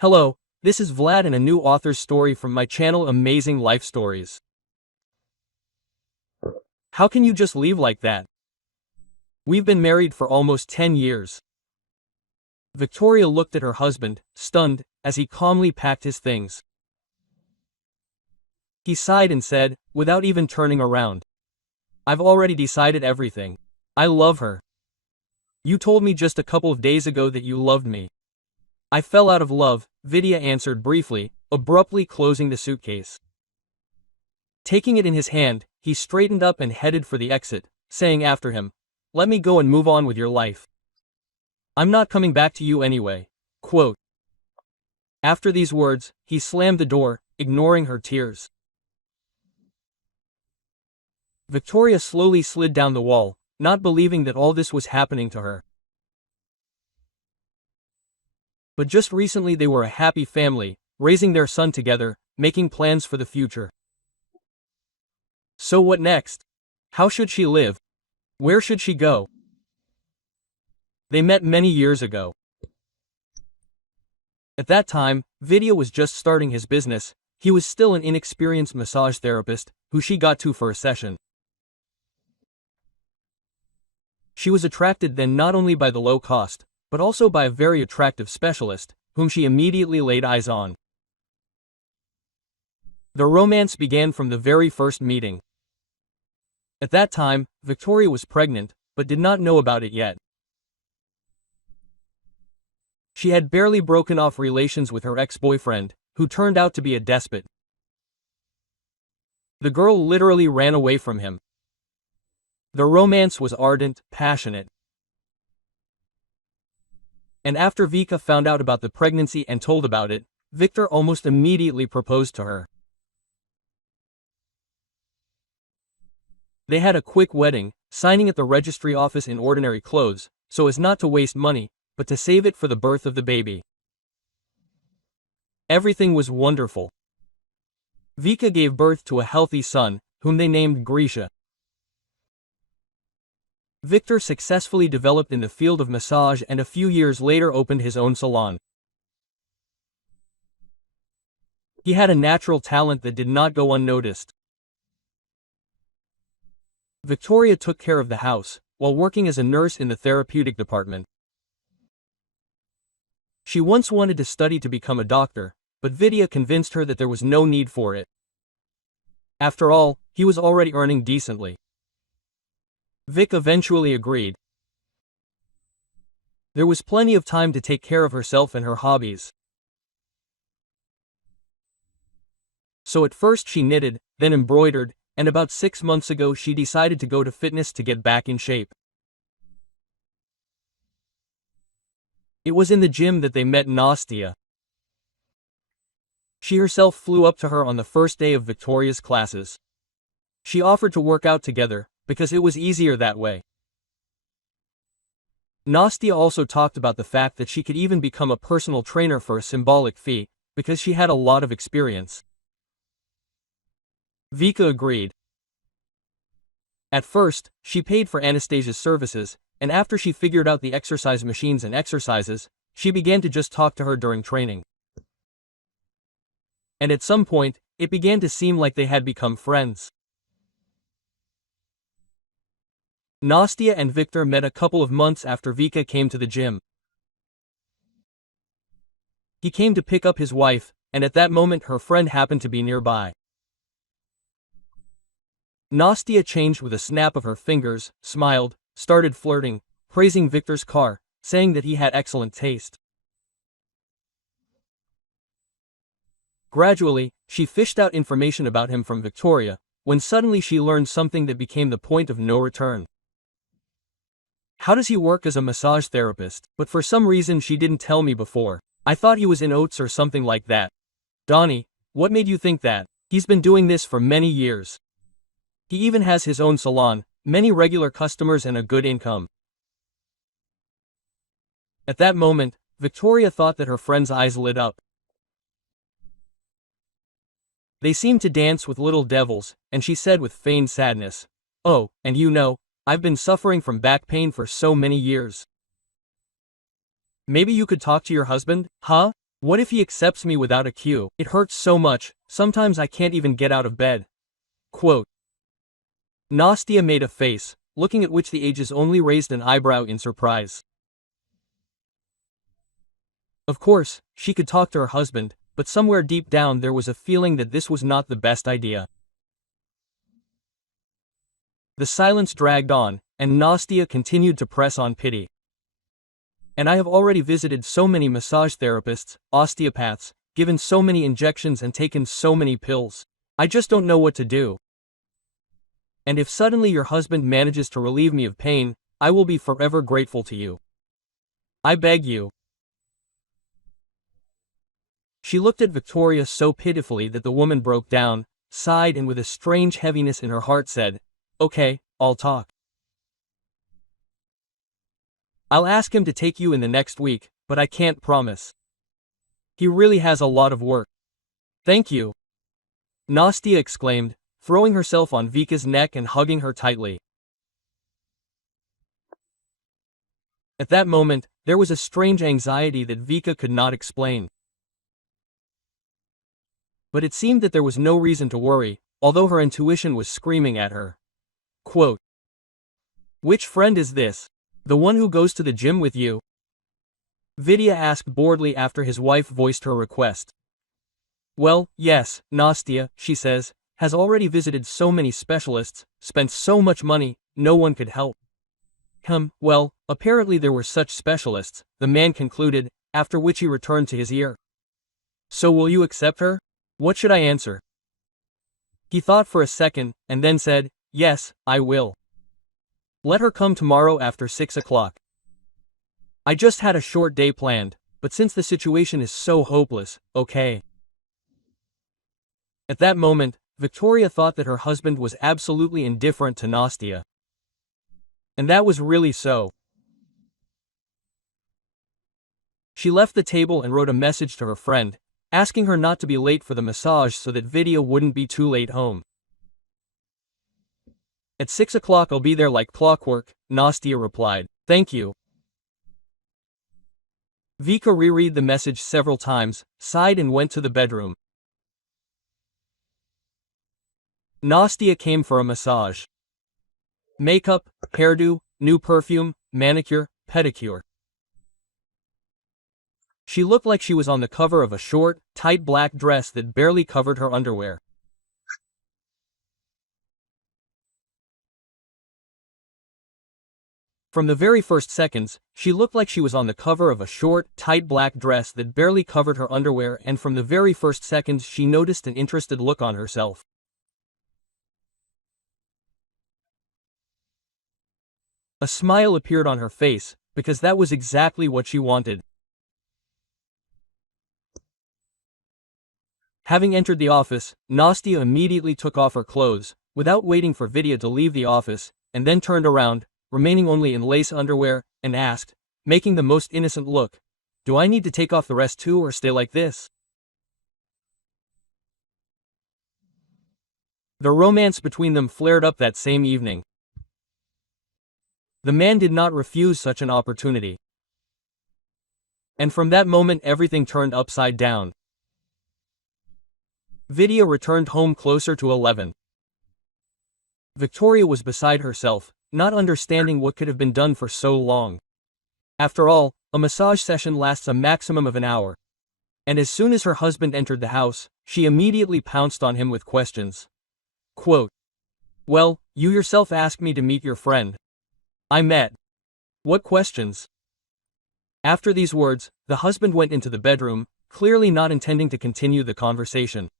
Hello, this is Vlad and a new author's story from my channel Amazing Life Stories. How can you just leave like that? We've been married for almost 10 years. Victoria looked at her husband, stunned, as he calmly packed his things. He sighed and said, without even turning around, "I've already decided everything. I love her. You told me just a couple of days ago that you loved me." "I fell out of love," Vidya answered briefly, abruptly closing the suitcase. Taking it in his hand, he straightened up and headed for the exit, saying after him, "Let me go and move on with your life. I'm not coming back to you anyway." Quote. After these words, he slammed the door, ignoring her tears. Victoria slowly slid down the wall, not believing that all this was happening to her. But just recently they were a happy family, raising their son together, making plans for the future. So what next? How should she live? Where should she go? They met many years ago. At that time, Vidya was just starting his business. He was still an inexperienced massage therapist, who she got to for a session. She was attracted then not only by the low cost, but also by a very attractive specialist, whom she immediately laid eyes on. The romance began from the very first meeting. At that time, Victoria was pregnant, but did not know about it yet. She had barely broken off relations with her ex-boyfriend, who turned out to be a despot. The girl literally ran away from him. The romance was ardent, passionate. And after Vika found out about the pregnancy and told about it, Victor almost immediately proposed to her. They had a quick wedding, signing at the registry office in ordinary clothes, so as not to waste money, but to save it for the birth of the baby. Everything was wonderful. Vika gave birth to a healthy son, whom they named Grisha. Victor successfully developed in the field of massage and a few years later opened his own salon. He had a natural talent that did not go unnoticed. Victoria took care of the house, while working as a nurse in the therapeutic department. She once wanted to study to become a doctor, but Vidya convinced her that there was no need for it. After all, he was already earning decently. Vic eventually agreed. There was plenty of time to take care of herself and her hobbies. So at first she knitted, then embroidered, and about 6 months ago she decided to go to fitness to get back in shape. It was in the gym that they met Nastia. She herself flew up to her on the first day of Victoria's classes. She offered to work out together, because it was easier that way. Nastia also talked about the fact that she could even become a personal trainer for a symbolic fee, because she had a lot of experience. Vika agreed. At first, she paid for Anastasia's services, and after she figured out the exercise machines and exercises, she began to just talk to her during training. And at some point, it began to seem like they had become friends. Nastia and Victor met a couple of months after Vika came to the gym. He came to pick up his wife, and at that moment her friend happened to be nearby. Nastia changed with a snap of her fingers, smiled, started flirting, praising Victor's car, saying that he had excellent taste. Gradually, she fished out information about him from Victoria, when suddenly she learned something that became the point of no return. How does he work as a massage therapist? But for some reason she didn't tell me before. I thought he was in oats or something like that. Donnie, what made you think that? He's been doing this for many years. He even has his own salon, many regular customers and a good income. At that moment, Victoria thought that her friend's eyes lit up. They seemed to dance with little devils, and she said with feigned sadness, "Oh, and you know, I've been suffering from back pain for so many years. Maybe you could talk to your husband, huh?" What if he accepts me without a cue? It hurts so much, sometimes I can't even get out of bed. Quote. Nastia made a face, looking at which the ages only raised an eyebrow in surprise. Of course, she could talk to her husband, but somewhere deep down there was a feeling that this was not the best idea. The silence dragged on, and Nastia continued to press on pity. And I have already visited so many massage therapists, osteopaths, given so many injections and taken so many pills. I just don't know what to do. And if suddenly your husband manages to relieve me of pain, I will be forever grateful to you. I beg you. She looked at Victoria so pitifully that the woman broke down, sighed and with a strange heaviness in her heart said, "Okay, I'll talk. I'll ask him to take you in the next week, but I can't promise. He really has a lot of work." "Thank you," Nastia exclaimed, throwing herself on Vika's neck and hugging her tightly. At that moment, there was a strange anxiety that Vika could not explain. But it seemed that there was no reason to worry, although her intuition was screaming at her. Quote. "Which friend is this? The one who goes to the gym with you?" Vidya asked boredly after his wife voiced her request. "Well, yes, Nastia, she says, has already visited so many specialists, spent so much money, no one could help." Well, apparently there were such specialists, the man concluded, after which he returned to his ear. "So will you accept her? What should I answer?" He thought for a second, and then said, "Yes, I will. Let her come tomorrow after 6 o'clock. I just had a short day planned, but since the situation is so hopeless, okay." At that moment, Victoria thought that her husband was absolutely indifferent to Nastia. And that was really so. She left the table and wrote a message to her friend, asking her not to be late for the massage so that Vidya wouldn't be too late home. "At 6 o'clock I'll be there like clockwork," Nastia replied. "Thank you." Vika reread the message several times, sighed and went to the bedroom. Nastia came for a massage. Makeup, hairdo, new perfume, manicure, pedicure. She looked like she was on the cover of a short, tight black dress that barely covered her underwear. From the very first seconds, she looked like she was on the cover of a short, tight black dress that barely covered her underwear, and from the very first seconds she noticed an interested look on herself. A smile appeared on her face, because that was exactly what she wanted. Having entered the office, Nastia immediately took off her clothes, without waiting for Vidya to leave the office, and then turned around, remaining only in lace underwear, and asked, making the most innocent look, "Do I need to take off the rest too or stay like this?" The romance between them flared up that same evening. The man did not refuse such an opportunity. And from that moment everything turned upside down. Vidya returned home closer to 11. Victoria was beside herself, not understanding what could have been done for so long. After all, a massage session lasts a maximum of an hour. And as soon as her husband entered the house, she immediately pounced on him with questions. Quote. "Well, you yourself asked me to meet your friend. I met. What questions?" After these words, the husband went into the bedroom, clearly not intending to continue the conversation.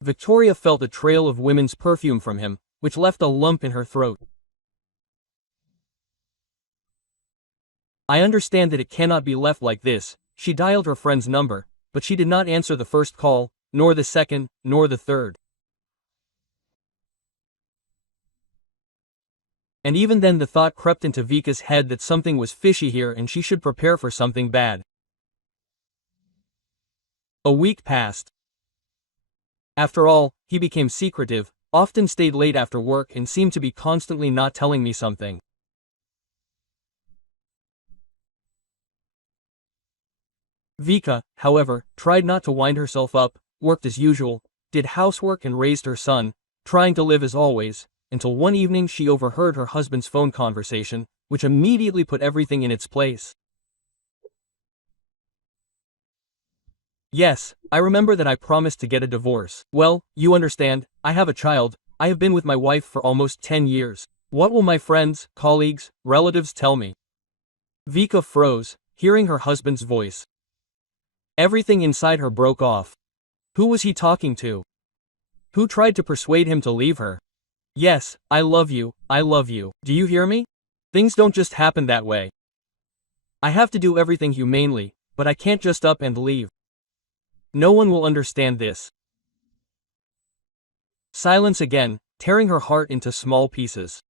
Victoria felt a trail of women's perfume from him, which left a lump in her throat. "I understand that it cannot be left like this." She dialed her friend's number, but she did not answer the first call, nor the second, nor the third. And even then the thought crept into Vika's head that something was fishy here and she should prepare for something bad. A week passed. After all, he became secretive, often stayed late after work and seemed to be constantly not telling me something. Vika, however, tried not to wind herself up, worked as usual, did housework and raised her son, trying to live as always, until one evening she overheard her husband's phone conversation, which immediately put everything in its place. Yes, I remember that I promised to get a divorce. Well, you understand, I have a child, I have been with my wife for almost 10 years. What will my friends, colleagues, relatives tell me? Vika froze, hearing her husband's voice. Everything inside her broke off. Who was he talking to? Who tried to persuade him to leave her? Yes, I love you, I love you. Do you hear me? Things don't just happen that way. I have to do everything humanely, but I can't just up and leave. No one will understand this. Silence again, tearing her heart into small pieces.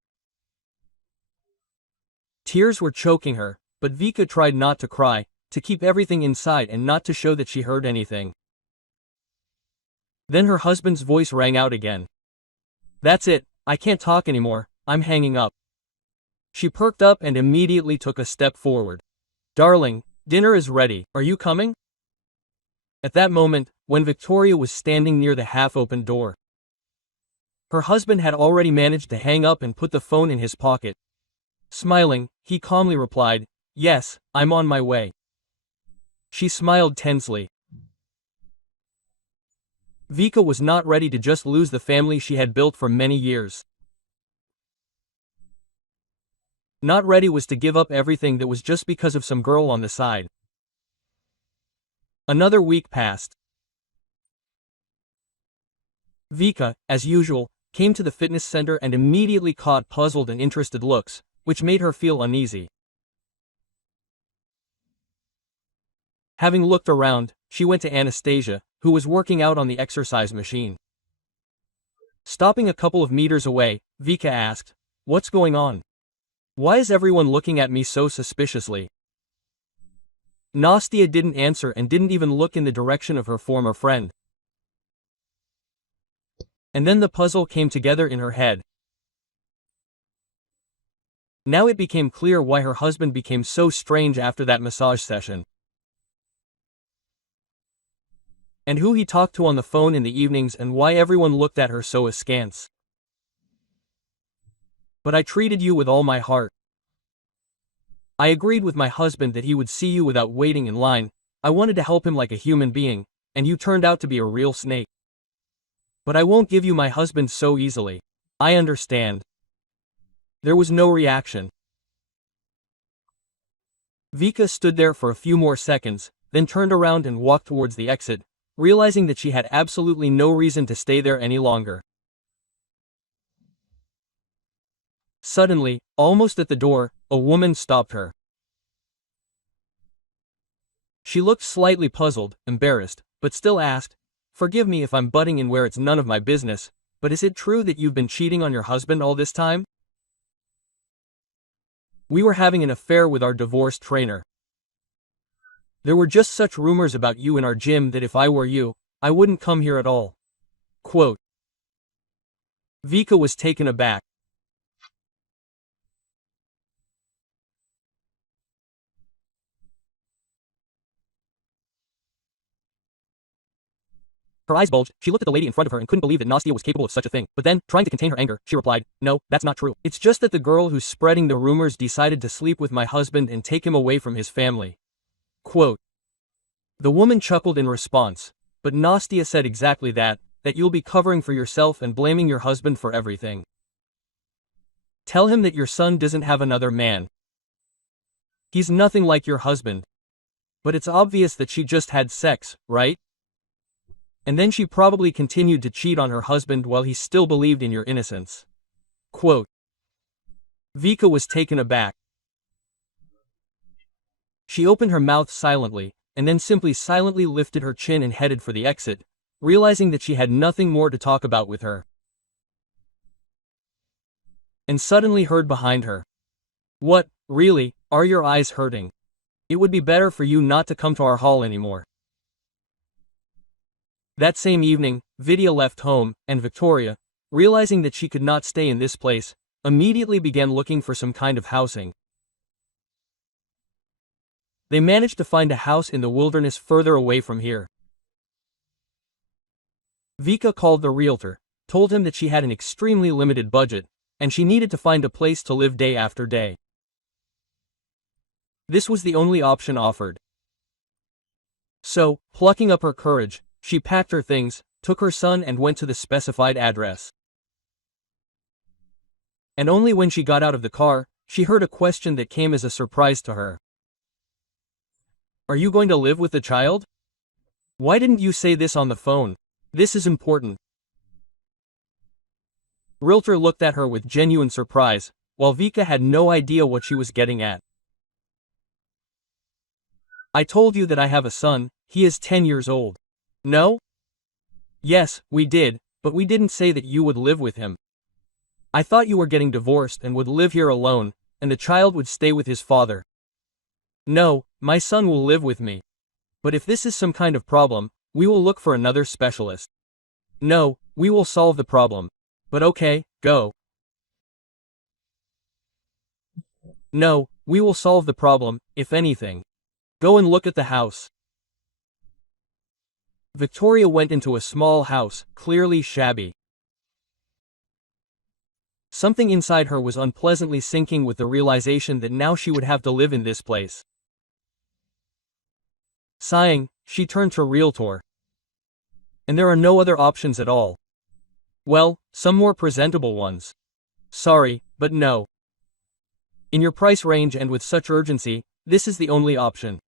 Tears were choking her, but Vika tried not to cry, to keep everything inside and not to show that she heard anything. Then her husband's voice rang out again. That's it, I can't talk anymore, I'm hanging up. She perked up and immediately took a step forward. Darling, dinner is ready, are you coming? At that moment, when Victoria was standing near the half-open door, her husband had already managed to hang up and put the phone in his pocket. Smiling, he calmly replied, "Yes, I'm on my way." She smiled tensely. Vika was not ready to just lose the family she had built for many years. Not ready was to give up everything that was just because of some girl on the side. Another week passed. Vika, as usual, came to the fitness center and immediately caught puzzled and interested looks, which made her feel uneasy. Having looked around, she went to Anastasia, who was working out on the exercise machine. Stopping a couple of meters away, Vika asked, "What's going on? Why is everyone looking at me so suspiciously?" Nastia didn't answer and didn't even look in the direction of her former friend. And then the puzzle came together in her head. Now it became clear why her husband became so strange after that massage session. And who he talked to on the phone in the evenings and why everyone looked at her so askance. But I treated you with all my heart. I agreed with my husband that he would see you without waiting in line. I wanted to help him like a human being, and you turned out to be a real snake. But I won't give you my husband so easily. I understand. There was no reaction. Vika stood there for a few more seconds, then turned around and walked towards the exit, realizing that she had absolutely no reason to stay there any longer. Suddenly, almost at the door, a woman stopped her. She looked slightly puzzled, embarrassed, but still asked, "Forgive me if I'm butting in where it's none of my business, but is it true that you've been cheating on your husband all this time?" "We were having an affair with our divorced trainer. There were just such rumors about you in our gym that if I were you, I wouldn't come here at all." Quote. Vika was taken aback. Her eyes bulged, she looked at the lady in front of her and couldn't believe that Nastia was capable of such a thing. But then, trying to contain her anger, she replied, "No, that's not true. It's just that the girl who's spreading the rumors decided to sleep with my husband and take him away from his family." Quote. The woman chuckled in response, but Nastia said exactly that you'll be covering for yourself and blaming your husband for everything. Tell him that your son doesn't have another man. He's nothing like your husband. But it's obvious that she just had sex, right? And then she probably continued to cheat on her husband while he still believed in your innocence. Quote. Vika was taken aback. She opened her mouth silently, and then simply silently lifted her chin and headed for the exit, realizing that she had nothing more to talk about with her. And suddenly heard behind her, "What, really, are your eyes hurting? It would be better for you not to come to our hall anymore." That same evening, Vidya left home, and Victoria, realizing that she could not stay in this place, immediately began looking for some kind of housing. They managed to find a house in the wilderness further away from here. Vika called the realtor, told him that she had an extremely limited budget, and she needed to find a place to live day after day. This was the only option offered. So, plucking up her courage, she packed her things, took her son and went to the specified address. And only when she got out of the car, she heard a question that came as a surprise to her. "Are you going to live with the child? Why didn't you say this on the phone? This is important." Realtor looked at her with genuine surprise, while Vika had no idea what she was getting at. "I told you that I have a son, he is 10 years old. No? Yes, we did, but we didn't say that you would live with him. I thought you were getting divorced and would live here alone, and the child would stay with his father. No, my son will live with me. But if this is some kind of problem, we will look for another specialist. No, we will solve the problem. But okay, go." "No, we will solve the problem, if anything. Go and look at the house." Victoria went into a small house, clearly shabby. Something inside her was unpleasantly sinking with the realization that now she would have to live in this place. Sighing, she turned to realtor. "And there are no other options at all?" "Well, some more presentable ones. Sorry, but no. In your price range and with such urgency, this is the only option.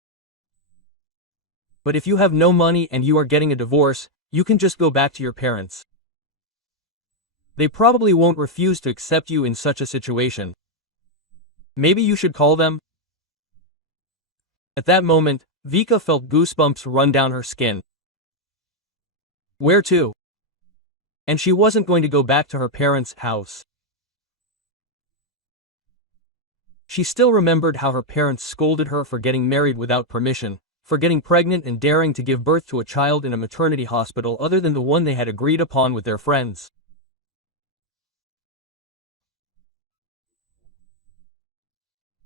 But if you have no money and you are getting a divorce, you can just go back to your parents. They probably won't refuse to accept you in such a situation. Maybe you should call them?" At that moment, Vika felt goosebumps run down her skin. Where to? And she wasn't going to go back to her parents' house. She still remembered how her parents scolded her for getting married without permission, for getting pregnant and daring to give birth to a child in a maternity hospital other than the one they had agreed upon with their friends.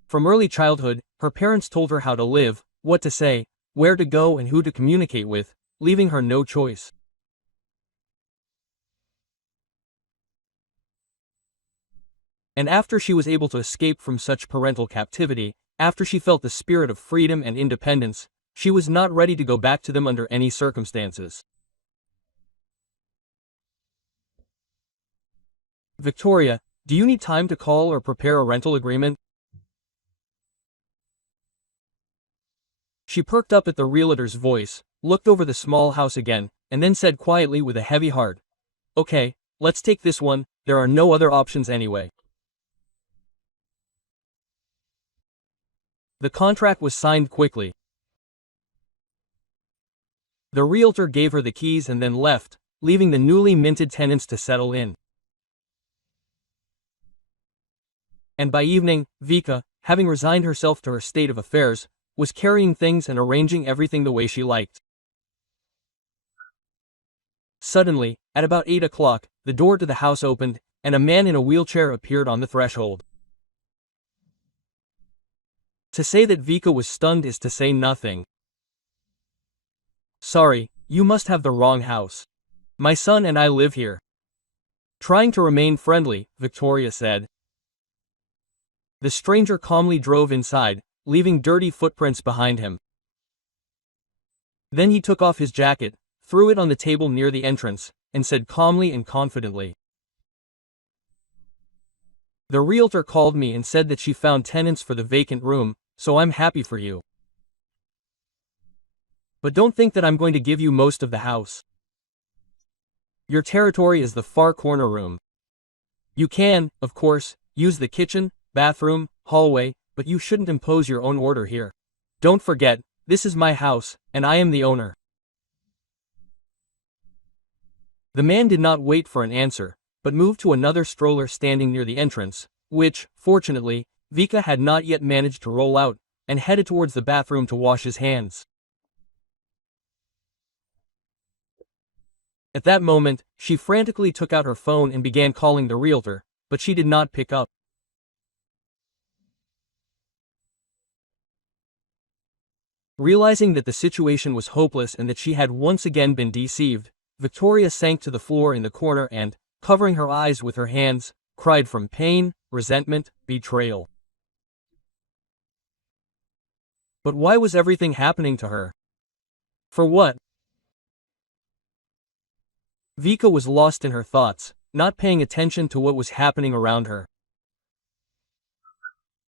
From early childhood, her parents told her how to live, what to say, where to go and who to communicate with, leaving her no choice. And after she was able to escape from such parental captivity, after she felt the spirit of freedom and independence, she was not ready to go back to them under any circumstances. "Victoria, do you need time to call or prepare a rental agreement?" She perked up at the realtor's voice, looked over the small house again, and then said quietly with a heavy heart, "Okay, let's take this one, there are no other options anyway." The contract was signed quickly. The realtor gave her the keys and then left, leaving the newly minted tenants to settle in. And by evening, Vika, having resigned herself to her state of affairs, was carrying things and arranging everything the way she liked. Suddenly, at about 8 o'clock, the door to the house opened, and a man in a wheelchair appeared on the threshold. To say that Vika was stunned is to say nothing. "Sorry, you must have the wrong house. My son and I live here." Trying to remain friendly, Victoria said. The stranger calmly drove inside, leaving dirty footprints behind him. Then he took off his jacket, threw it on the table near the entrance, and said calmly and confidently, "The realtor called me and said that she found tenants for the vacant room, so I'm happy for you. But don't think that I'm going to give you most of the house. Your territory is the far corner room. You can, of course, use the kitchen, bathroom, hallway, but you shouldn't impose your own order here. Don't forget, this is my house, and I am the owner." The man did not wait for an answer, but moved to another stroller standing near the entrance, which, fortunately, Vika had not yet managed to roll out, and headed towards the bathroom to wash his hands. At that moment, she frantically took out her phone and began calling the realtor, but she did not pick up. Realizing that the situation was hopeless and that she had once again been deceived, Victoria sank to the floor in the corner and, covering her eyes with her hands, cried from pain, resentment, betrayal. But why was everything happening to her? For what? Vika was lost in her thoughts, not paying attention to what was happening around her.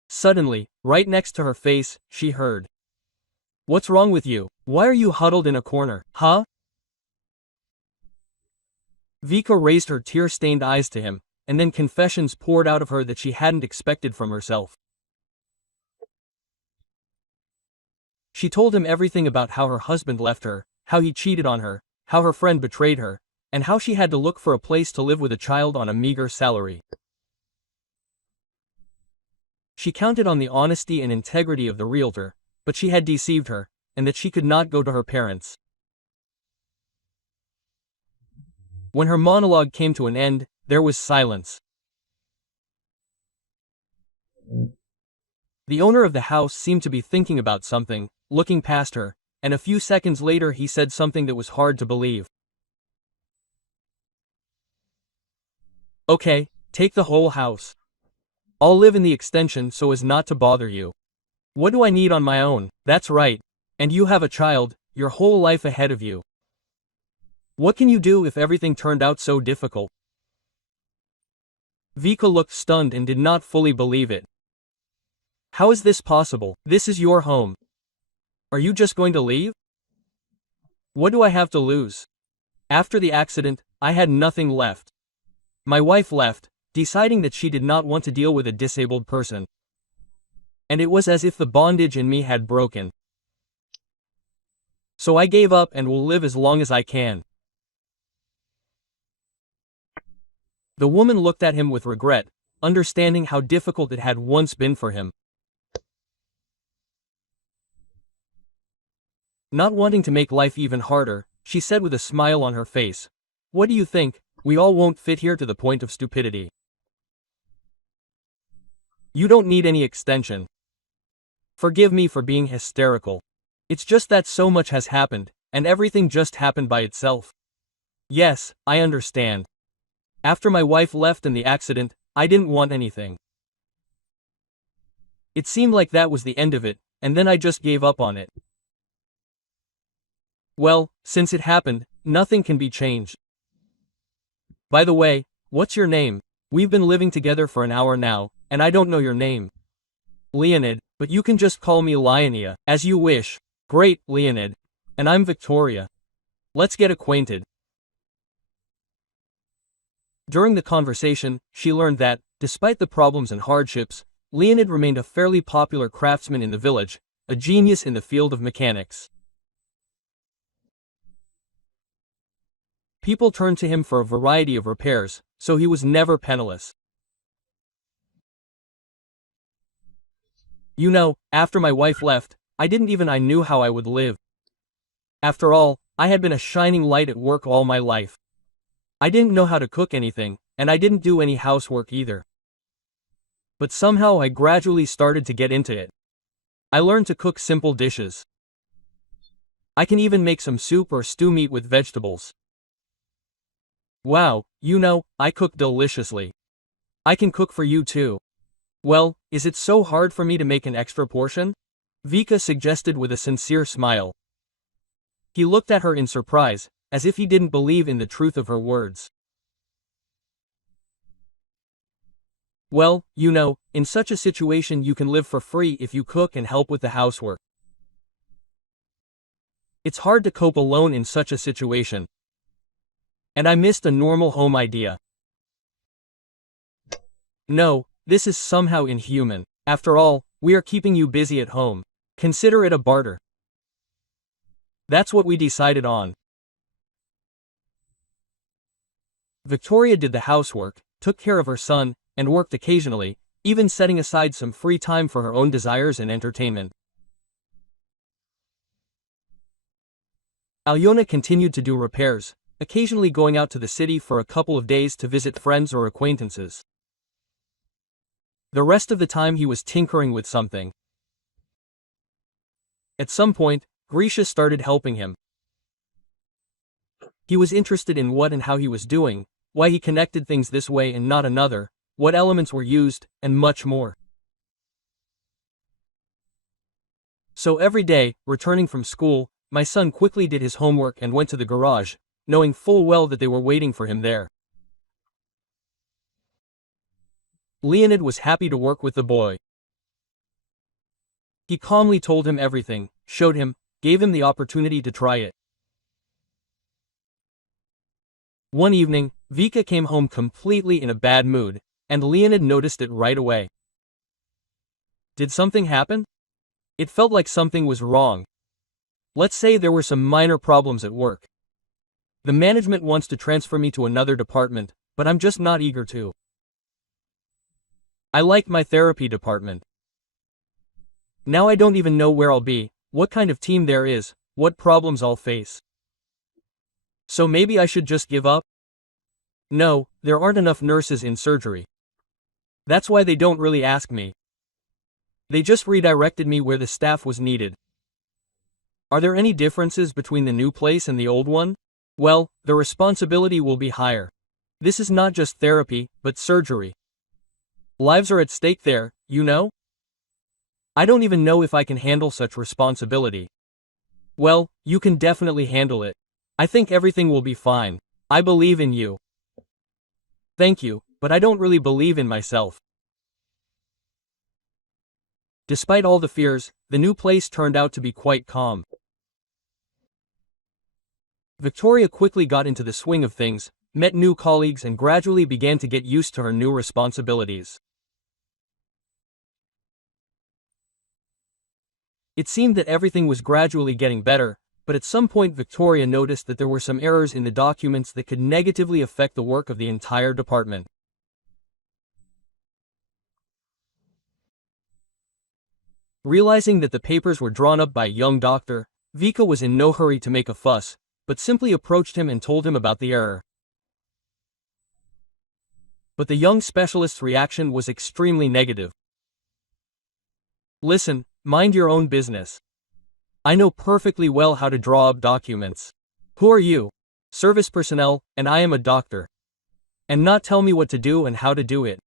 Suddenly, right next to her face, she heard. "What's wrong with you? Why are you huddled in a corner, huh?" Vika raised her tear-stained eyes to him, and then confessions poured out of her that she hadn't expected from herself. She told him everything about how her husband left her, how he cheated on her, how her friend betrayed her, and how she had to look for a place to live with a child on a meager salary. She counted on the honesty and integrity of the realtor, but she had deceived her, and that she could not go to her parents. When her monologue came to an end, there was silence. The owner of the house seemed to be thinking about something, looking past her, and a few seconds later he said something that was hard to believe. "Okay, take the whole house. I'll live in the extension so as not to bother you. What do I need on my own? That's right. And you have a child, your whole life ahead of you. What can you do if everything turned out so difficult?" Vika looked stunned and did not fully believe it. "How is this possible? This is your home. Are you just going to leave? What do I have to lose? After the accident, I had nothing left. My wife left, deciding that she did not want to deal with a disabled person. And it was as if the bondage in me had broken. So I gave up and will live as long as I can." The woman looked at him with regret, understanding how difficult it had once been for him. Not wanting to make life even harder, she said with a smile on her face, "What do you think? We all won't fit here to the point of stupidity. You don't need any extension. Forgive me for being hysterical. It's just that so much has happened, and everything just happened by itself. Yes, I understand. After my wife left and the accident, I didn't want anything. It seemed like that was the end of it, and then I just gave up on it. Well, since it happened, nothing can be changed. By the way, what's your name? We've been living together for an hour now, and I don't know your name." "Leonid, but you can just call me Lionia, as you wish." "Great, Leonid. And I'm Victoria. Let's get acquainted." During the conversation, she learned that, despite the problems and hardships, Leonid remained a fairly popular craftsman in the village, a genius in the field of mechanics. People turned to him for a variety of repairs, so he was never penniless. "You know, after my wife left, I knew how I would live. After all, I had been a shining light at work all my life. I didn't know how to cook anything, and I didn't do any housework either. But somehow I gradually started to get into it. I learned to cook simple dishes. I can even make some soup or stew meat with vegetables. Wow, I cook deliciously. I can cook for you too. Well, is it so hard for me to make an extra portion?" Vika suggested with a sincere smile. He looked at her in surprise, as if he didn't believe in the truth of her words. "Well, in such a situation you can live for free if you cook and help with the housework. It's hard to cope alone in such a situation. And I missed a normal home idea. No, this is somehow inhuman. After all, we are keeping you busy at home. Consider it a barter. That's what we decided on." Victoria did the housework, took care of her son, and worked occasionally, even setting aside some free time for her own desires and entertainment. Alyona continued to do repairs, occasionally going out to the city for a couple of days to visit friends or acquaintances. The rest of the time he was tinkering with something. At some point, Grisha started helping him. He was interested in what and how he was doing, why he connected things this way and not another, what elements were used, and much more. So every day, returning from school, my son quickly did his homework and went to the garage, knowing full well that they were waiting for him there. Leonid was happy to work with the boy. He calmly told him everything, showed him, gave him the opportunity to try it. One evening, Vika came home completely in a bad mood, and Leonid noticed it right away. Did something happen? It felt like something was wrong. Let's say there were some minor problems at work. The management wants to transfer me to another department, but I'm just not eager to. I like my therapy department. Now I don't even know where I'll be, what kind of team there is, what problems I'll face. So maybe I should just give up? No, there aren't enough nurses in surgery. That's why they don't really ask me. They just redirected me where the staff was needed. Are there any differences between the new place and the old one? Well, the responsibility will be higher. This is not just therapy, but surgery. Lives are at stake there, you know? I don't even know if I can handle such responsibility. Well, you can definitely handle it. I think everything will be fine. I believe in you. Thank you, but I don't really believe in myself. Despite all the fears, the new place turned out to be quite calm. Victoria quickly got into the swing of things, met new colleagues and gradually began to get used to her new responsibilities. It seemed that everything was gradually getting better, but at some point Victoria noticed that there were some errors in the documents that could negatively affect the work of the entire department. Realizing that the papers were drawn up by a young doctor, Vika was in no hurry to make a fuss, but simply approached him and told him about the error. But the young specialist's reaction was extremely negative. Listen, mind your own business. I know perfectly well how to draw up documents. Who are you? Service personnel, and I am a doctor. And not tell me what to do and how to do it.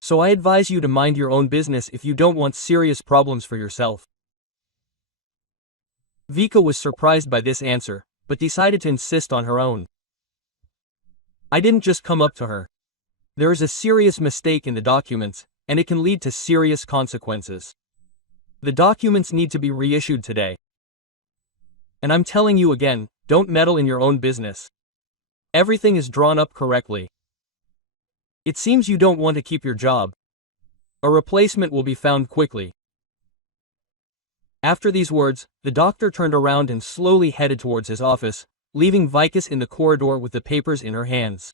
So I advise you to mind your own business if you don't want serious problems for yourself. Vika was surprised by this answer, but decided to insist on her own. I didn't just come up to her. There is a serious mistake in the documents, and it can lead to serious consequences. The documents need to be reissued today. And I'm telling you again, don't meddle in your own business. Everything is drawn up correctly. It seems you don't want to keep your job. A replacement will be found quickly. After these words, the doctor turned around and slowly headed towards his office, leaving Vikas in the corridor with the papers in her hands.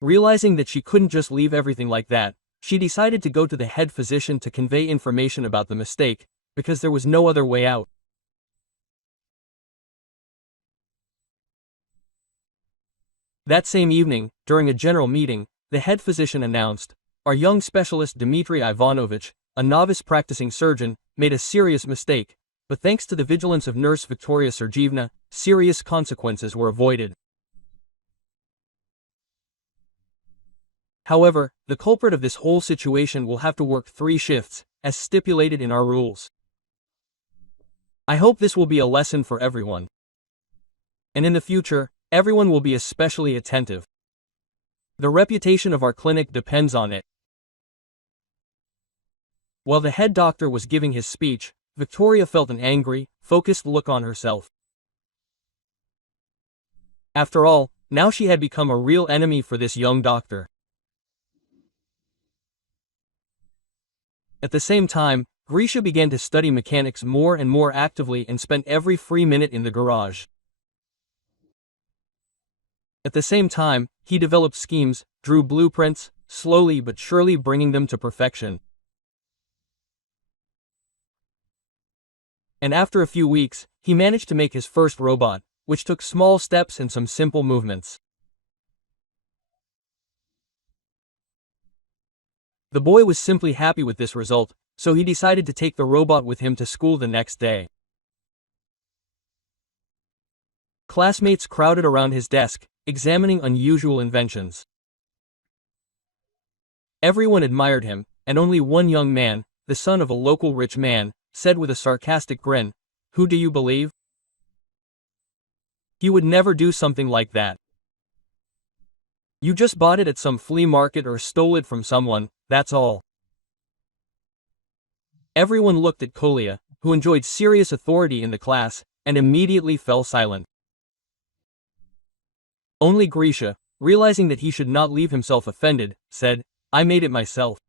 Realizing that she couldn't just leave everything like that, she decided to go to the head physician to convey information about the mistake, because there was no other way out. That same evening, during a general meeting, the head physician announced, "Our young specialist Dmitry Ivanovich, a novice practicing surgeon, made a serious mistake, but thanks to the vigilance of nurse Victoria Sergeevna, serious consequences were avoided." However, the culprit of this whole situation will have to work 3 shifts, as stipulated in our rules. I hope this will be a lesson for everyone. And in the future, everyone will be especially attentive. The reputation of our clinic depends on it. While the head doctor was giving his speech, Victoria felt an angry, focused look on herself. After all, now she had become a real enemy for this young doctor. At the same time, Grisha began to study mechanics more and more actively and spent every free minute in the garage. At the same time, he developed schemes, drew blueprints, slowly but surely bringing them to perfection. And after a few weeks, he managed to make his first robot, which took small steps and some simple movements. The boy was simply happy with this result, so he decided to take the robot with him to school the next day. Classmates crowded around his desk, examining unusual inventions. Everyone admired him, and only one young man, the son of a local rich man, said with a sarcastic grin, "Who do you believe? He would never do something like that. You just bought it at some flea market or stole it from someone, that's all." Everyone looked at Kolia, who enjoyed serious authority in the class, and immediately fell silent. Only Grisha, realizing that he should not leave himself offended, said, "I made it myself.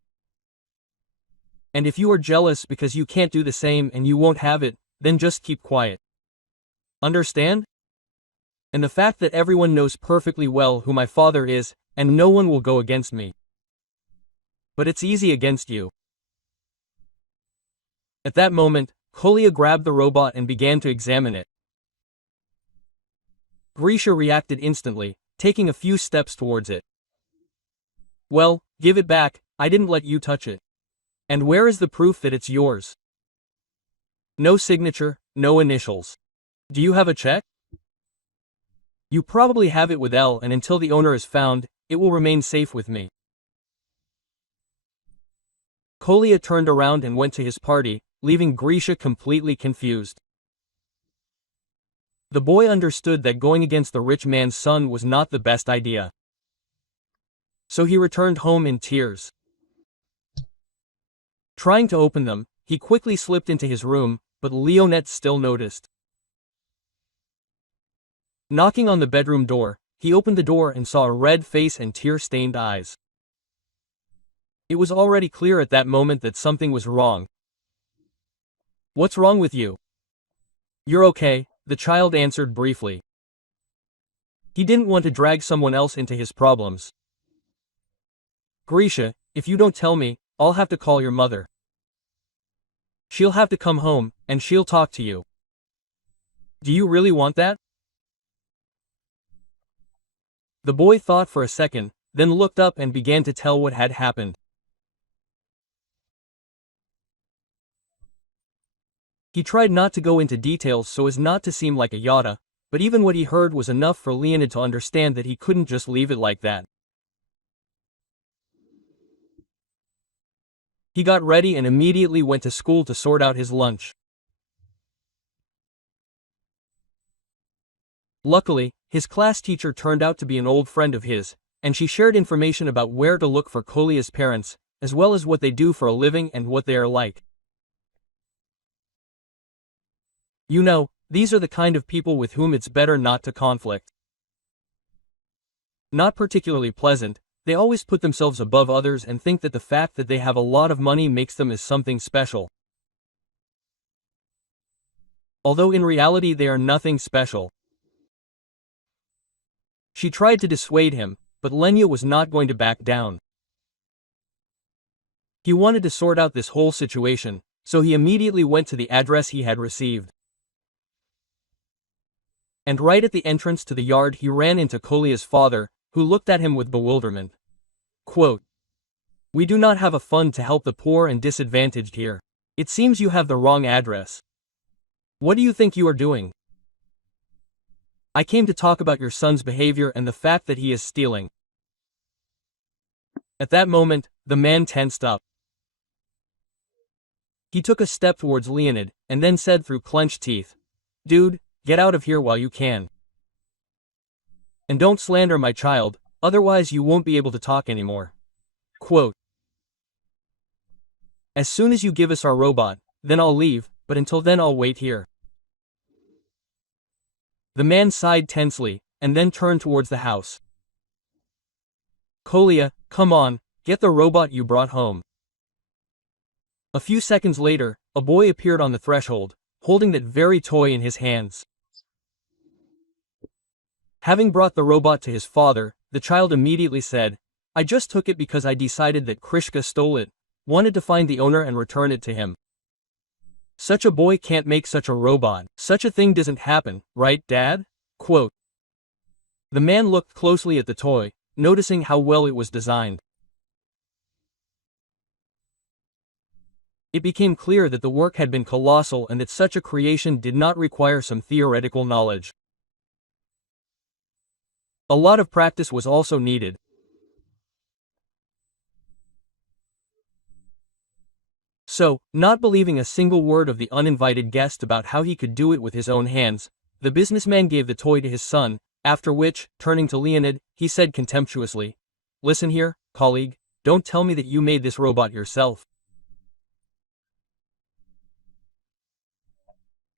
And if you are jealous because you can't do the same and you won't have it, then just keep quiet. Understand? And the fact that everyone knows perfectly well who my father is, and no one will go against me. But it's easy against you." At that moment, Kolia grabbed the robot and began to examine it. Grisha reacted instantly, taking a few steps towards it. "Well, give it back, I didn't let you touch it. And where is the proof that it's yours? No signature, no initials. Do you have a check? You probably have it with L, and until the owner is found, it will remain safe with me." Kolia turned around and went to his party, leaving Grisha completely confused. The boy understood that going against the rich man's son was not the best idea. So he returned home in tears. Trying to open them, he quickly slipped into his room, but Leonette still noticed. Knocking on the bedroom door, he opened the door and saw a red face and tear-stained eyes. It was already clear at that moment that something was wrong. "What's wrong with you?" "You're okay," the child answered briefly. He didn't want to drag someone else into his problems. "Grisha, if you don't tell me, I'll have to call your mother. She'll have to come home, and she'll talk to you. Do you really want that?" The boy thought for a second, then looked up and began to tell what had happened. He tried not to go into details so as not to seem like a yada, but even what he heard was enough for Leonid to understand that he couldn't just leave it like that. He got ready and immediately went to school to sort out his lunch. Luckily, his class teacher turned out to be an old friend of his, and she shared information about where to look for Kolia's parents, as well as what they do for a living and what they are like. You know, these are the kind of people with whom it's better not to conflict. Not particularly pleasant, they always put themselves above others and think that the fact that they have a lot of money makes them as something special. Although in reality they are nothing special. She tried to dissuade him, but Lenya was not going to back down. He wanted to sort out this whole situation, so he immediately went to the address he had received. And right at the entrance to the yard he ran into Kolia's father, who looked at him with bewilderment. Quote, "We do not have a fund to help the poor and disadvantaged here. It seems you have the wrong address. What do you think you are doing? I came to talk about your son's behavior and the fact that he is stealing." At that moment, the man tensed up. He took a step towards Leonid, and then said through clenched teeth, "Dude, get out of here while you can. And don't slander my child, otherwise you won't be able to talk anymore." Quote, "As soon as you give us our robot, then I'll leave, but until then I'll wait here." The man sighed tensely, and then turned towards the house. "Kolia, come on, get the robot you brought home." A few seconds later, a boy appeared on the threshold, holding that very toy in his hands. Having brought the robot to his father, the child immediately said, "I just took it because I decided that Krishka stole it, wanted to find the owner and return it to him. Such a boy can't make such a robot. Such a thing doesn't happen, right, Dad?" Quote. The man looked closely at the toy, noticing how well it was designed. It became clear that the work had been colossal and that such a creation did not require some theoretical knowledge. A lot of practice was also needed. So, not believing a single word of the uninvited guest about how he could do it with his own hands, the businessman gave the toy to his son, after which, turning to Leonid, he said contemptuously, "Listen here, colleague, don't tell me that you made this robot yourself."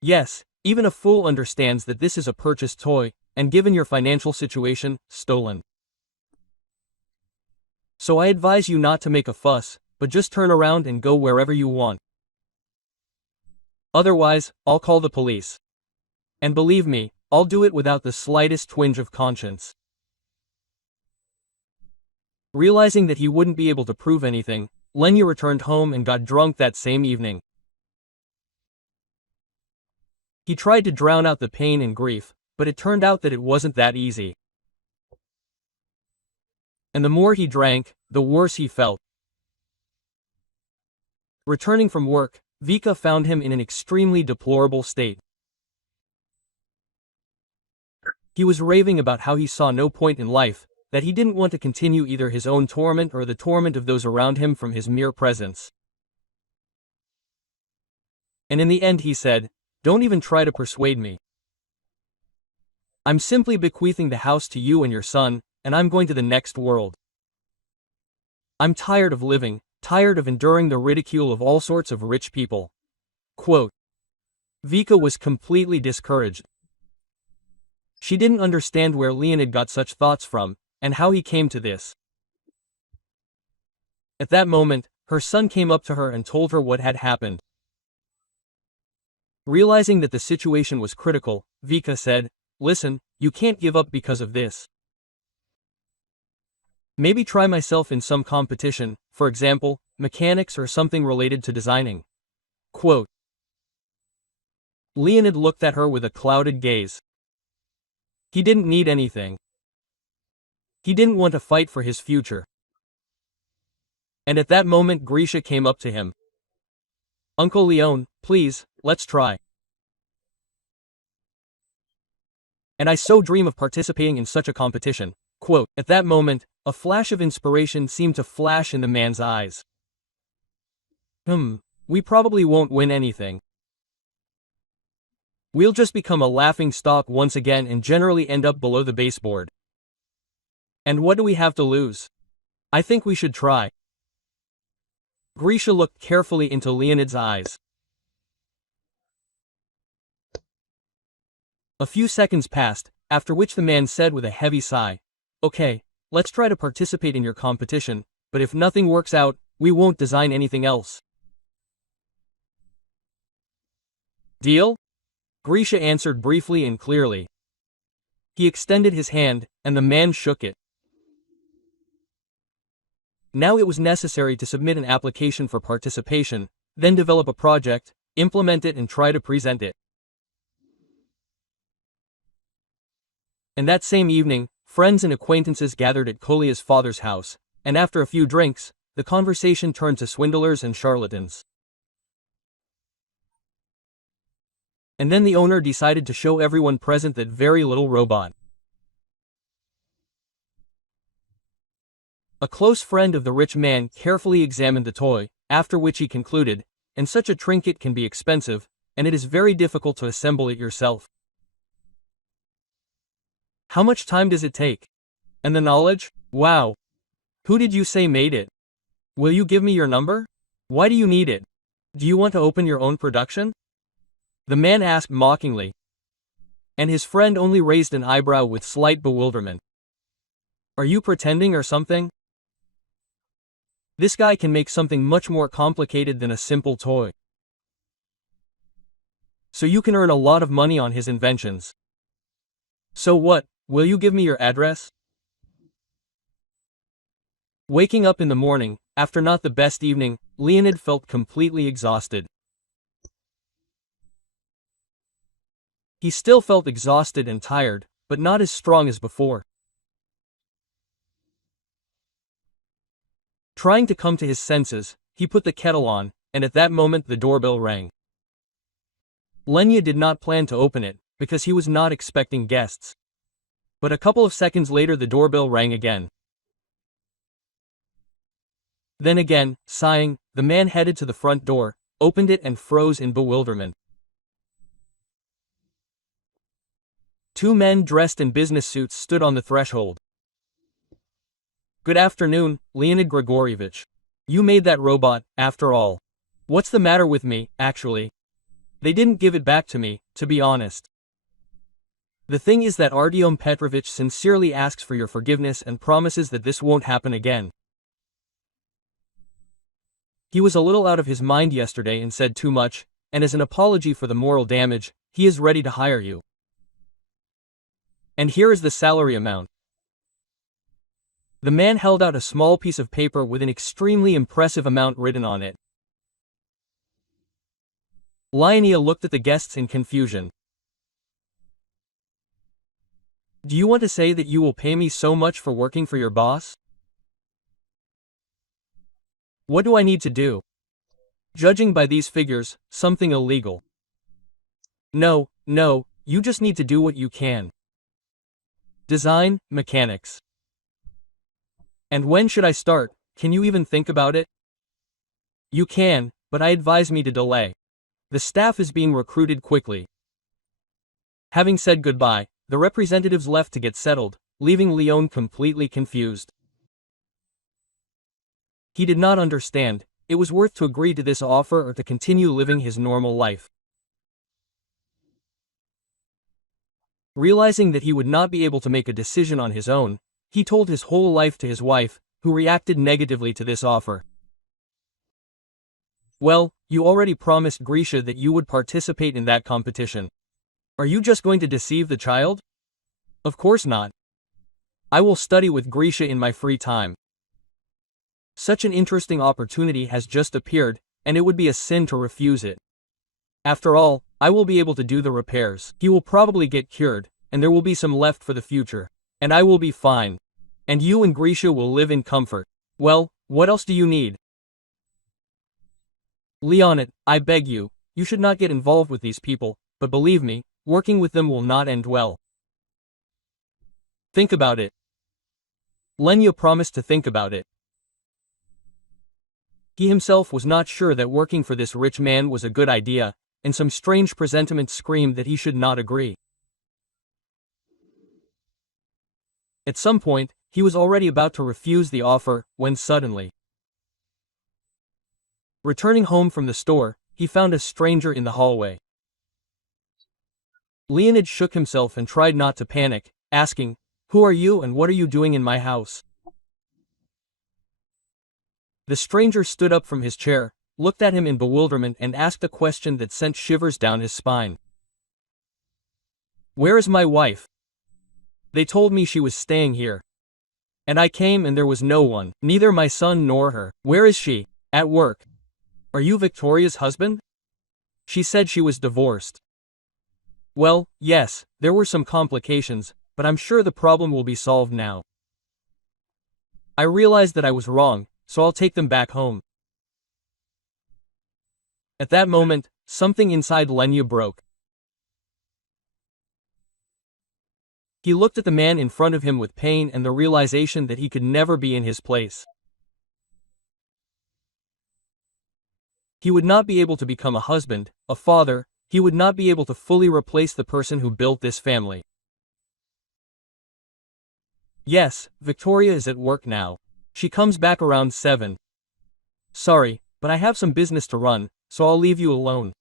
Yes, even a fool understands that this is a purchased toy, and given your financial situation, stolen. So I advise you not to make a fuss, but just turn around and go wherever you want. Otherwise, I'll call the police. And believe me, I'll do it without the slightest twinge of conscience. Realizing that he wouldn't be able to prove anything, Lenya returned home and got drunk that same evening. He tried to drown out the pain and grief, but it turned out that it wasn't that easy. And the more he drank, the worse he felt. Returning from work, Vika found him in an extremely deplorable state. He was raving about how he saw no point in life, that he didn't want to continue either his own torment or the torment of those around him from his mere presence. And in the end he said, "Don't even try to persuade me. I'm simply bequeathing the house to you and your son, and I'm going to the next world. I'm tired of living, tired of enduring the ridicule of all sorts of rich people." Quote. Vika was completely discouraged. She didn't understand where Leonid got such thoughts from, and how he came to this. At that moment, her son came up to her and told her what had happened. Realizing that the situation was critical, Vika said, "Listen, you can't give up because of this. Maybe try myself in some competition, for example, mechanics or something related to designing." Quote. Leonid looked at her with a clouded gaze. He didn't need anything. He didn't want to fight for his future. And at that moment Grisha came up to him. "Uncle Leon, please, let's try. And I so dream of participating in such a competition." Quote. At that moment, a flash of inspiration seemed to flash in the man's eyes. We probably won't win anything. We'll just become a laughing stock once again and generally end up below the baseboard. And what do we have to lose? I think we should try." Grisha looked carefully into Leonid's eyes. A few seconds passed, after which the man said with a heavy sigh, "Okay, let's try to participate in your competition, but if nothing works out, we won't design anything else. Deal?" Grisha answered briefly and clearly. He extended his hand, and the man shook it. Now it was necessary to submit an application for participation, then develop a project, implement it and try to present it. And that same evening, friends and acquaintances gathered at Kolia's father's house, and after a few drinks, the conversation turned to swindlers and charlatans. And then the owner decided to show everyone present that very little robot. A close friend of the rich man carefully examined the toy, after which he concluded, "And such a trinket can be expensive, and it is very difficult to assemble it yourself. How much time does it take? And the knowledge? Wow. Who did you say made it? Will you give me your number? Why do you need it? Do you want to open your own production?" The man asked mockingly. And his friend only raised an eyebrow with slight bewilderment. "Are you pretending or something? This guy can make something much more complicated than a simple toy. So you can earn a lot of money on his inventions. So what, will you give me your address?" Waking up in the morning, after not the best evening, Leonid felt completely exhausted. He still felt exhausted and tired, but not as strong as before. Trying to come to his senses, he put the kettle on, and at that moment the doorbell rang. Lenya did not plan to open it, because he was not expecting guests. But a couple of seconds later the doorbell rang again. Then again, sighing, the man headed to the front door, opened it and froze in bewilderment. Two men dressed in business suits stood on the threshold. "Good afternoon, Leonid Grigorievich. You made that robot, after all. What's the matter with me, actually? They didn't give it back to me, to be honest. The thing is that Artyom Petrovich sincerely asks for your forgiveness and promises that this won't happen again. He was a little out of his mind yesterday and said too much, and as an apology for the moral damage, he is ready to hire you. And here is the salary amount." The man held out a small piece of paper with an extremely impressive amount written on it. Lenya looked at the guests in confusion. "Do you want to say that you will pay me so much for working for your boss? What do I need to do? Judging by these figures, something illegal." No, you just need to do what you can. Design, mechanics. And when should I start? Can you even think about it? You can, but I advise me to delay. The staff is being recruited quickly. Having said goodbye, the representatives left to get settled, leaving Leon completely confused. He did not understand, it was worth to agree to this offer or to continue living his normal life. Realizing that he would not be able to make a decision on his own, he told his whole life to his wife, who reacted negatively to this offer. "Well, you already promised Grisha that you would participate in that competition. Are you just going to deceive the child?" "Of course not. I will study with Grisha in my free time. Such an interesting opportunity has just appeared, and it would be a sin to refuse it. After all, I will be able to do the repairs. He will probably get cured, and there will be some left for the future. And I will be fine. And you and Grisha will live in comfort. Well, what else do you need?" "Leonid, I beg you, you should not get involved with these people, but believe me, working with them will not end well. Think about it." Lenya promised to think about it. He himself was not sure that working for this rich man was a good idea, and some strange presentiment screamed that he should not agree. At some point, he was already about to refuse the offer, when suddenly, returning home from the store, he found a stranger in the hallway. Leonid shook himself and tried not to panic, asking, "Who are you and what are you doing in my house?" The stranger stood up from his chair, looked at him in bewilderment and asked a question that sent shivers down his spine. "Where is my wife? They told me she was staying here. And I came and there was no one, neither my son nor her. Where is she? At work. Are you Victoria's husband? She said she was divorced." "Well, yes, there were some complications, but I'm sure the problem will be solved now. I realized that I was wrong, so I'll take them back home." At that moment, something inside Lenya broke. He looked at the man in front of him with pain and the realization that he could never be in his place. He would not be able to become a husband, a father, he would not be able to fully replace the person who built this family. "Yes, Victoria is at work now. She comes back around 7. Sorry, but I have some business to run, so I'll leave you alone."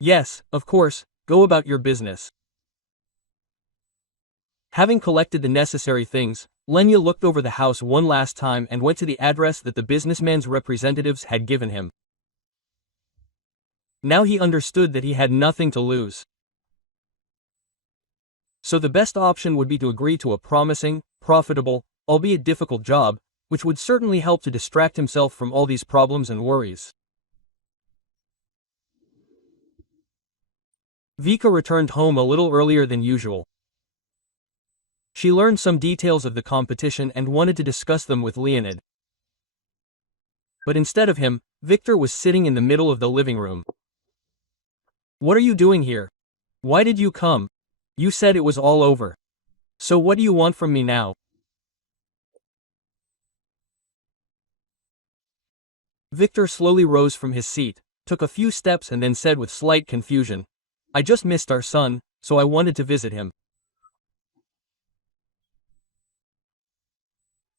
"Yes, of course, go about your business." Having collected the necessary things, Lenya looked over the house one last time and went to the address that the businessman's representatives had given him. Now he understood that he had nothing to lose. So the best option would be to agree to a promising, profitable, albeit difficult job, which would certainly help to distract himself from all these problems and worries. Vika returned home a little earlier than usual. She learned some details of the competition and wanted to discuss them with Leonid. But instead of him, Victor was sitting in the middle of the living room. "What are you doing here? Why did you come? You said it was all over. So what do you want from me now?" Victor slowly rose from his seat, took a few steps and then said with slight confusion, "I just missed our son, so I wanted to visit him."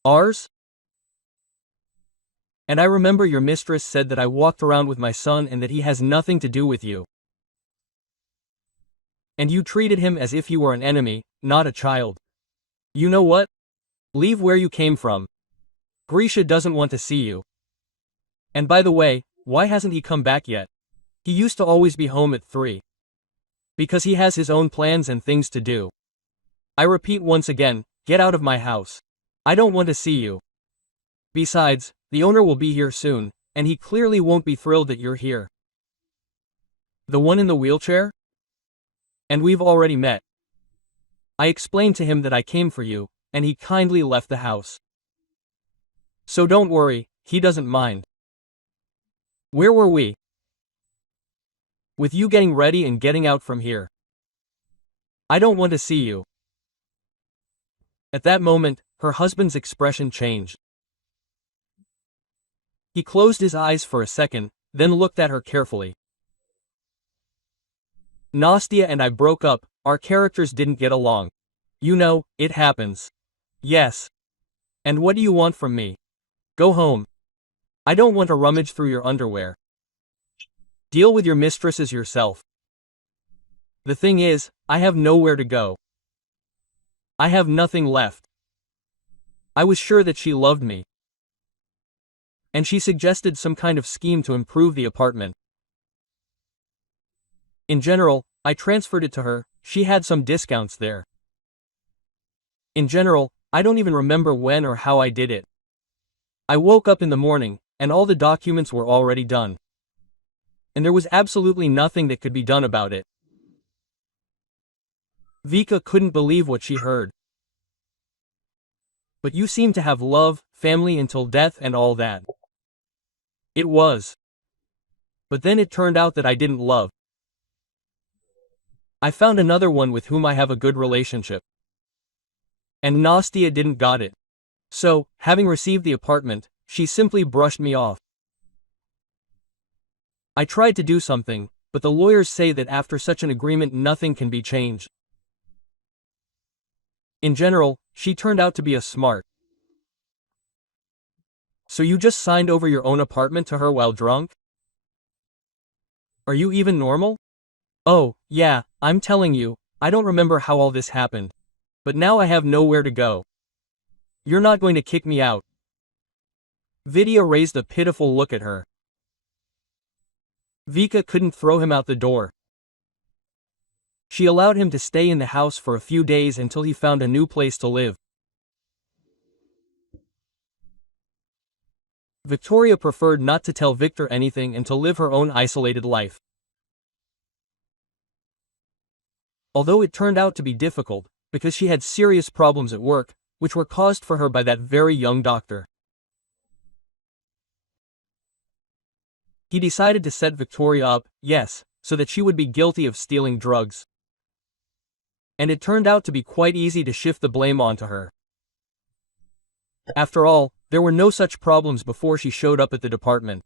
"Ours? And I remember your mistress said that I walked around with my son and that he has nothing to do with you. And you treated him as if you were an enemy, not a child. You know what? Leave where you came from. Grisha doesn't want to see you. And by the way, why hasn't he come back yet? He used to always be home at 3. Because he has his own plans and things to do. I repeat once again, get out of my house. I don't want to see you. Besides, the owner will be here soon, and he clearly won't be thrilled that you're here." "The one in the wheelchair? And we've already met. I explained to him that I came for you, and he kindly left the house. So don't worry, he doesn't mind." "Where were we?" "With you getting ready and getting out from here. I don't want to see you." At that moment, her husband's expression changed. He closed his eyes for a second, then looked at her carefully. "Nastya and I broke up, our characters didn't get along. You know, it happens." "Yes. And what do you want from me? Go home. I don't want to rummage through your underwear. Deal with your mistresses yourself. The thing is, I have nowhere to go. I have nothing left. I was sure that she loved me. And she suggested some kind of scheme to improve the apartment. In general, I transferred it to her, she had some discounts there. In general, I don't even remember when or how I did it. I woke up in the morning, and all the documents were already done. And there was absolutely nothing that could be done about it." Vika couldn't believe what she heard. "But you seem to have love, family until death and all that." "It was. But then it turned out that I didn't love. I found another one with whom I have a good relationship. And Nastya didn't got it. So, having received the apartment, she simply brushed me off. I tried to do something, but the lawyers say that after such an agreement nothing can be changed. In general, she turned out to be a smart." "So you just signed over your own apartment to her while drunk? Are you even normal?" "Oh, yeah, I'm telling you, I don't remember how all this happened. But now I have nowhere to go. You're not going to kick me out." Vidya raised a pitiful look at her. Vika couldn't throw him out the door. She allowed him to stay in the house for a few days until he found a new place to live. Victoria preferred not to tell Victor anything and to live her own isolated life. Although it turned out to be difficult, because she had serious problems at work, which were caused for her by that very young doctor. He decided to set Victoria up, yes, so that she would be guilty of stealing drugs. And it turned out to be quite easy to shift the blame onto her. After all, there were no such problems before she showed up at the department.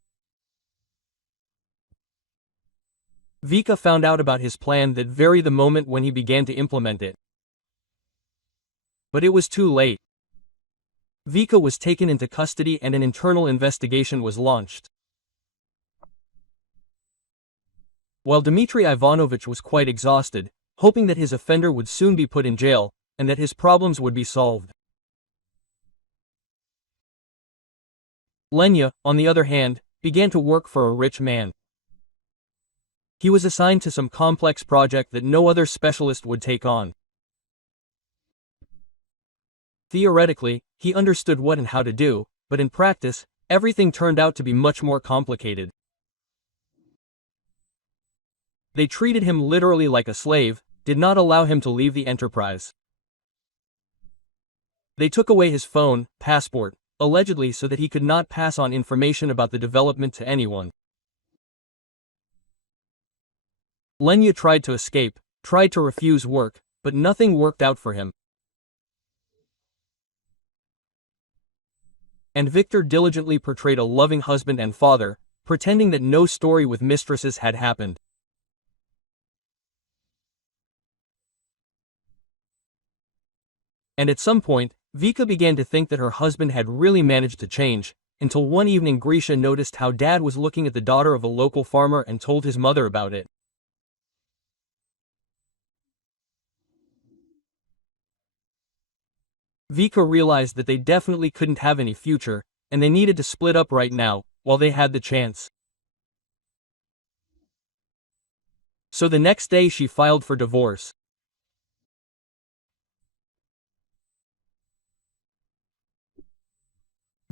Vika found out about his plan that very the moment when he began to implement it. But it was too late. Vika was taken into custody and an internal investigation was launched. While Dmitry Ivanovich was quite exhausted, hoping that his offender would soon be put in jail, and that his problems would be solved. Lenya, on the other hand, began to work for a rich man. He was assigned to some complex project that no other specialist would take on. Theoretically, he understood what and how to do, but in practice, everything turned out to be much more complicated. They treated him literally like a slave, did not allow him to leave the enterprise. They took away his phone, passport, allegedly so that he could not pass on information about the development to anyone. Lenya tried to escape, tried to refuse work, but nothing worked out for him. And Victor diligently portrayed a loving husband and father, pretending that no story with mistresses had happened. And at some point, Vika began to think that her husband had really managed to change, until one evening Grisha noticed how dad was looking at the daughter of a local farmer and told his mother about it. Vika realized that they definitely couldn't have any future, and they needed to split up right now, while they had the chance. So the next day she filed for divorce.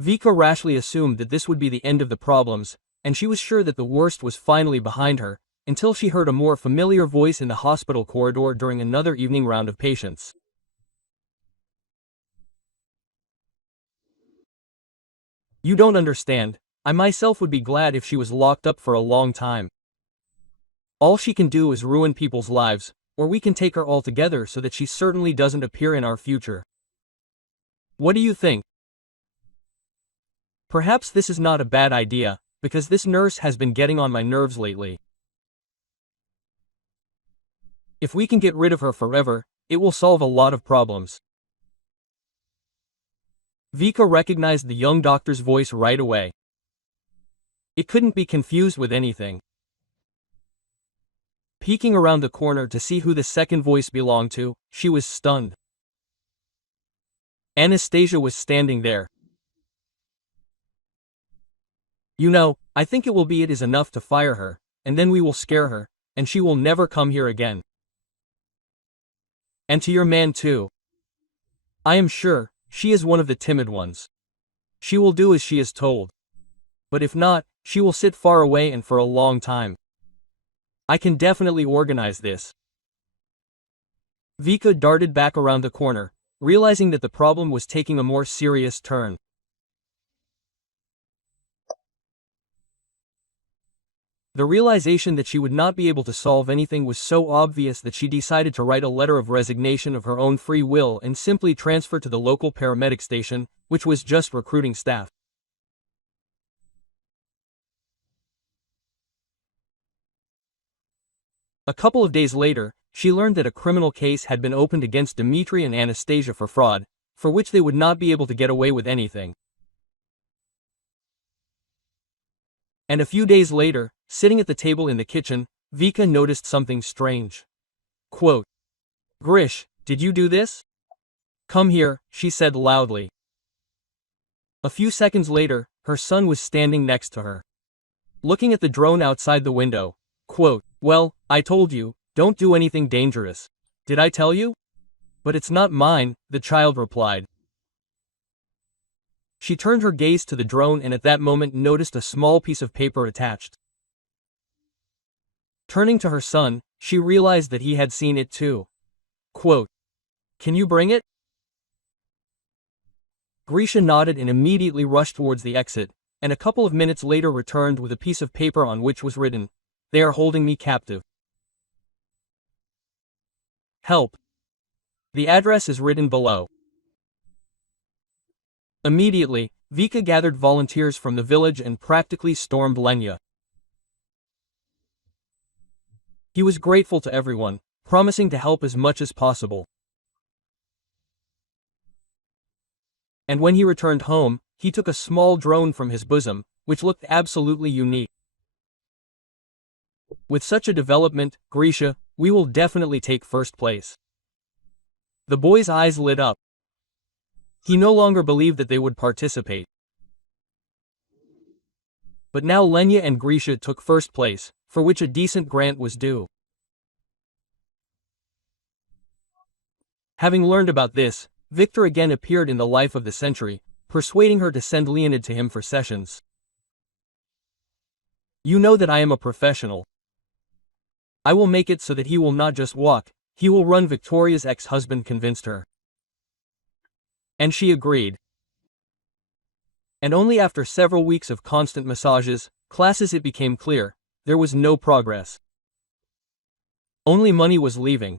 Vika rashly assumed that this would be the end of the problems, and she was sure that the worst was finally behind her, until she heard a more familiar voice in the hospital corridor during another evening round of patients. You don't understand. I myself would be glad if she was locked up for a long time. All she can do is ruin people's lives, or we can take her altogether so that she certainly doesn't appear in our future. What do you think? Perhaps this is not a bad idea, because this nurse has been getting on my nerves lately. If we can get rid of her forever, it will solve a lot of problems. Vika recognized the young doctor's voice right away. It couldn't be confused with anything. Peeking around the corner to see who the second voice belonged to, she was stunned. Anastasia was standing there. You know, I think it is enough to fire her, and then we will scare her, and she will never come here again. And to your man too. I am sure, she is one of the timid ones. She will do as she is told. But if not, she will sit far away and for a long time. I can definitely organize this. Vika darted back around the corner, realizing that the problem was taking a more serious turn. The realization that she would not be able to solve anything was so obvious that she decided to write a letter of resignation of her own free will and simply transfer to the local paramedic station, which was just recruiting staff. A couple of days later, she learned that a criminal case had been opened against Dmitry and Anastasia for fraud, for which they would not be able to get away with anything. And a few days later, sitting at the table in the kitchen, Vika noticed something strange. Quote, "Grish, did you do this? Come here," she said loudly. A few seconds later, her son was standing next to her. Looking at the drone outside the window. Quote, "Well, I told you, don't do anything dangerous. Did I tell you?" "But it's not mine," the child replied. She turned her gaze to the drone and at that moment noticed a small piece of paper attached. Turning to her son, she realized that he had seen it too. Quote, "Can you bring it?" Grisha nodded and immediately rushed towards the exit, and a couple of minutes later returned with a piece of paper on which was written, "They are holding me captive. Help. The address is written below." Immediately, Vika gathered volunteers from the village and practically stormed Lenya. He was grateful to everyone, promising to help as much as possible. And when he returned home, he took a small drone from his bosom, which looked absolutely unique. With such a development, Grisha, we will definitely take first place. The boy's eyes lit up. He no longer believed that they would participate. But now Lenya and Grisha took first place, for which a decent grant was due. Having learned about this, Victor again appeared in the life of the century, persuading her to send Leonid to him for sessions. "You know that I am a professional. I will make it so that he will not just walk, he will run," Victoria's ex-husband convinced her. And she agreed. And only after several weeks of constant massages, classes it became clear, there was no progress. Only money was leaving.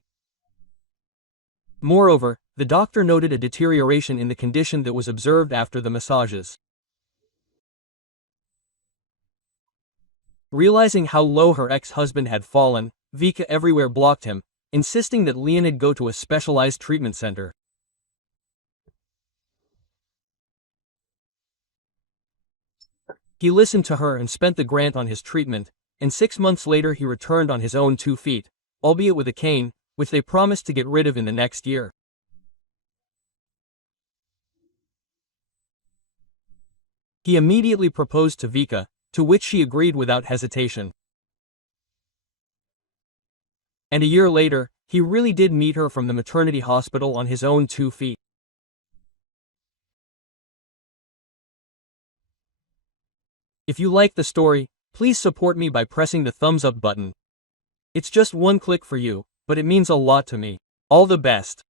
Moreover, the doctor noted a deterioration in the condition that was observed after the massages. Realizing how low her ex-husband had fallen, Vika everywhere blocked him, insisting that Leonid go to a specialized treatment center. He listened to her and spent the grant on his treatment, and 6 months later he returned on his own 2 feet, albeit with a cane, which they promised to get rid of in the next year. He immediately proposed to Vika, to which she agreed without hesitation. And a year later, he really did meet her from the maternity hospital on his own 2 feet. If you like the story, please support me by pressing the thumbs up button. It's just one click for you, but it means a lot to me. All the best.